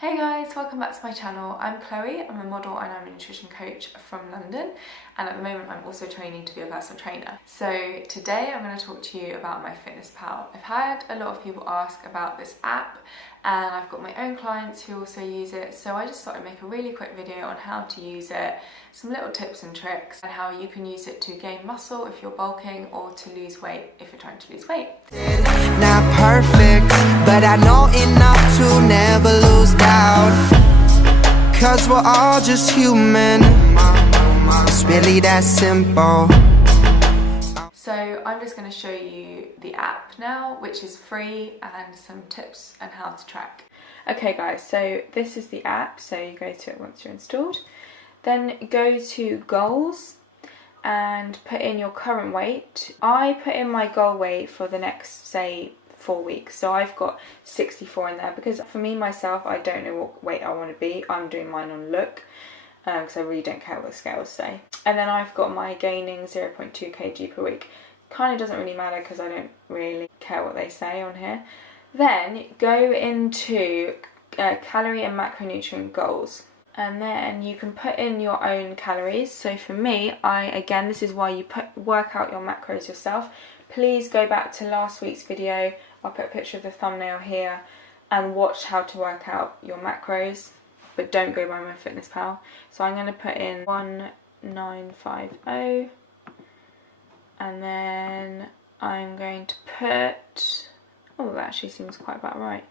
Hey guys, welcome back to my channel. I'm Chloe, I'm a model and I'm a nutrition coach from London, and at the moment I'm also training to be a personal trainer. So today I'm going to talk to you about Myfitness. I've had a lot of people ask about this app and I've got my own clients who also use it, so I just thought I'd make a really quick video on how to use it, some little tips and tricks, and how you can use it to gain muscle if you're bulking or to lose weight if you're trying to lose weight. Not perfect, but I know enough to never lose doubt, 'cause we're all just human. It's really that simple. So I'm just going to show you the app now, which is free, and some tips on how to track. Okay guys, so this is the app, so you go to it once you're installed. Then go to goals and put in your current weight. I put in my goal weight for the next, say, 4 weeks. So I've got 64 in there because for me, myself, I don't know what weight I want to be. I'm doing mine on look because I really don't care what the scales say. And then I've got my gaining 0.2 kg per week. Kind of doesn't really matter because I don't really care what they say on here. Then go into calorie and macronutrient goals. And then you can put in your own calories. So for me, again, this is why you work out your macros yourself. Please go back to last week's video. I'll put a picture of the thumbnail here and watch how to work out your macros, but don't go by Myfitness. So I'm going to put in 1950, and then I'm going to put, oh, that actually seems quite about right.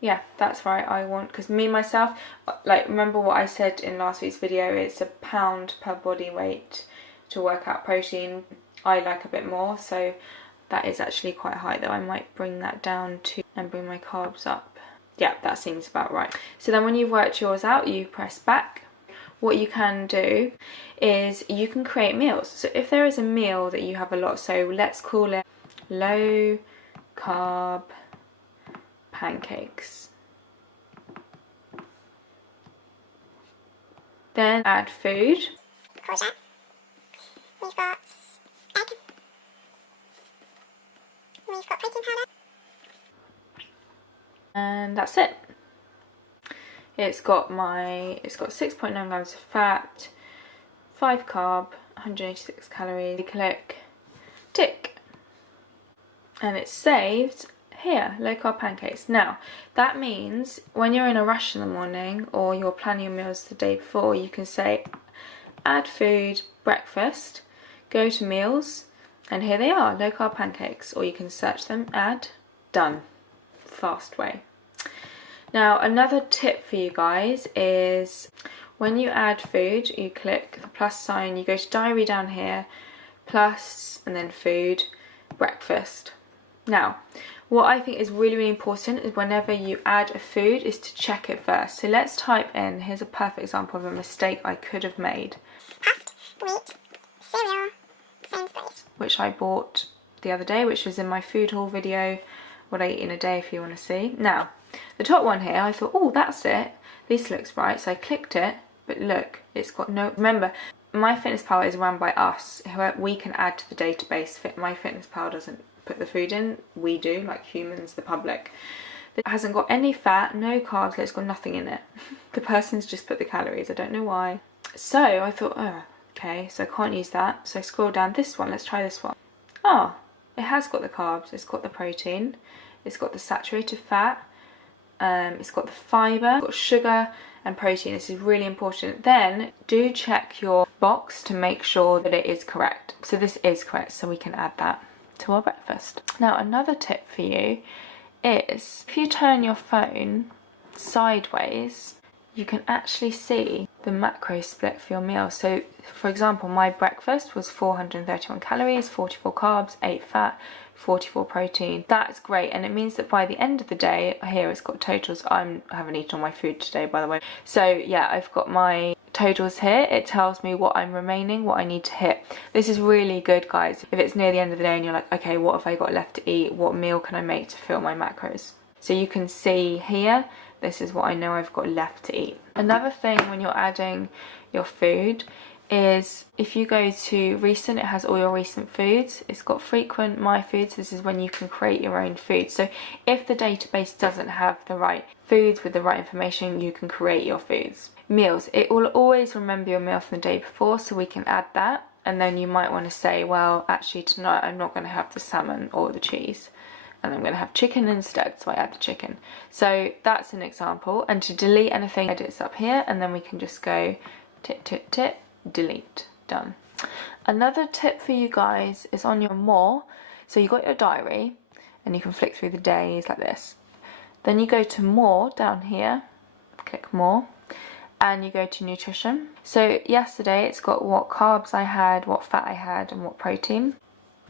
Yeah, that's right. I want, because me myself, like, remember what I said in last week's video, it's a pound per body weight to work out protein. I like a bit more, so that is actually quite high, though I might bring that down to and bring my carbs up. Yeah, that seems about right. So then when you've worked yours out, you press back. What you can do is you can create meals. So if there is a meal that you have a lot, so let's call it low carb pancakes. Then add food. Courgette. We've got egg. We've got protein powder. And that's it. It's got 6.9 grams of fat, 5 carb, 186 calories. Click tick, and it's saved here, low carb pancakes. Now that means when you're in a rush in the morning or you're planning your meals the day before, you can say add food, breakfast, go to meals, and here they are, low carb pancakes. Or you can search them, add, done. Fast way. Now another tip for you guys is when you add food, you click the plus sign, you go to diary down here, plus, and then food, breakfast. Now what I think is really important is whenever you add a food is to check it first. So let's type in, here's a perfect example of a mistake I could have made. Puffed wheat cereal, Sainsbury's, which I bought the other day, which was in my food haul video, what I eat in a day if you want to see. Now the top one here, I thought, oh, that's it, this looks right, so I clicked it, but look, it's got no, remember, Myfitness is run by us, we can add to the database. Myfitness doesn't put the food in, we do, like humans, the public. It hasn't got any fat, no carbs, it's got nothing in it. The person's just put the calories, I don't know why. So I thought, oh, okay, so I can't use that. So I scroll down, this one, let's try this one. Oh, it has got the carbs, it's got the protein, it's got the saturated fat, it's got the fibre, it's got sugar and protein. This is really important. Then do check your box to make sure that it is correct. So this is correct, so we can add that to our breakfast. Now another tip for you is if you turn your phone sideways, you can actually see the macro split for your meal. So for example, my breakfast was 431 calories, 44 carbs, 8 fat, 44 protein. That's great, and it means that by the end of the day, here it's got totals. I haven't eaten all my food today, by the way. So yeah, I've got my totals here. It tells me what I'm remaining, what I need to hit. This is really good, guys. If it's near the end of the day and you're like, okay, what have I got left to eat? What meal can I make to fill my macros? So you can see here, this is what I know I've got left to eat. Another thing when you're adding your food is if you go to recent, it has all your recent foods. It's got frequent, my foods. This is when you can create your own food. So if the database doesn't have the right foods with the right information, you can create your foods. Meals, it will always remember your meal from the day before, so we can add that. And then you might want to say, well, actually tonight I'm not going to have the salmon or the cheese, and I'm going to have chicken instead, so I add the chicken. So that's an example. And to delete anything, edits up here, and then we can just go tit, tit, tit, delete, done. Another tip for you guys is on your more. So you got your diary, and you can flick through the days like this. Then you go to more down here, click more, and you go to nutrition. So yesterday it's got what carbs I had, what fat I had, and what protein.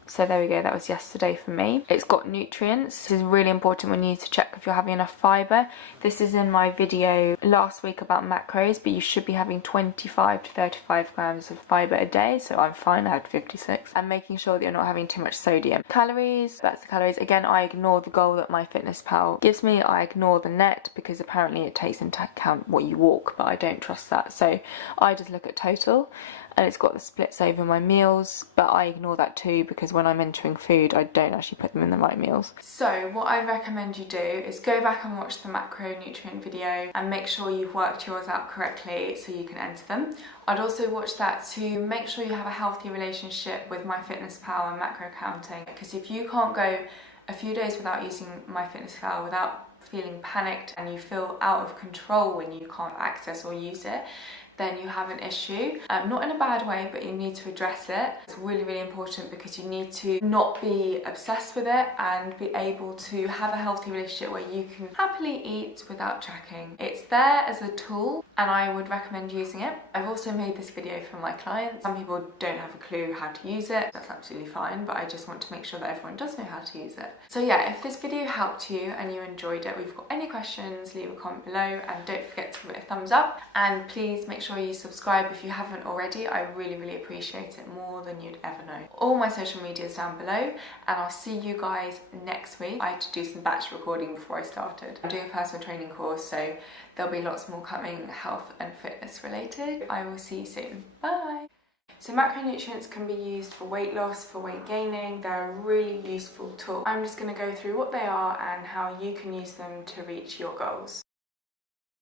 So there we go, that was yesterday for me. It's got nutrients. This is really important when you need to check if you're having enough fibre. This is in my video last week about macros, but you should be having 25 to 35 grams of fibre a day, so I'm fine, I had 56. And making sure that you're not having too much sodium. Calories, that's the calories. Again, I ignore the goal that MyFitnessPal gives me. I ignore the net because apparently it takes into account what you walk, but I don't trust that. So I just look at total. And it's got the splits over my meals, but I ignore that too because when I'm entering food, I don't actually put them in the right meals. So what I recommend you do is go back and watch the macronutrient video and make sure you've worked yours out correctly so you can enter them. I'd also watch that to make sure you have a healthy relationship with MyFitnessPal and macro counting, because if you can't go a few days without using MyFitnessPal, without feeling panicked, and you feel out of control when you can't access or use it, then you have an issue. Not in a bad way, but you need to address it. It's really, really important because you need to not be obsessed with it and be able to have a healthy relationship where you can happily eat without tracking. It's there as a tool and I would recommend using it. I've also made this video for my clients. Some people don't have a clue how to use it. That's absolutely fine, but I just want to make sure that everyone does know how to use it. So yeah, if this video helped you and you enjoyed it, we've got any questions, leave a comment below and don't forget to give it a thumbs up. And please make sure you subscribe if you haven't already. I really, really appreciate it more than you'd ever know. All my social media is down below and I'll see you guys next week. I had to do some batch recording before I started. I'm doing a personal training course, so there'll be lots more coming health and fitness related. I will see you soon. Bye! So macronutrients can be used for weight loss, for weight gaining. They're a really useful tool. I'm just going to go through what they are and how you can use them to reach your goals.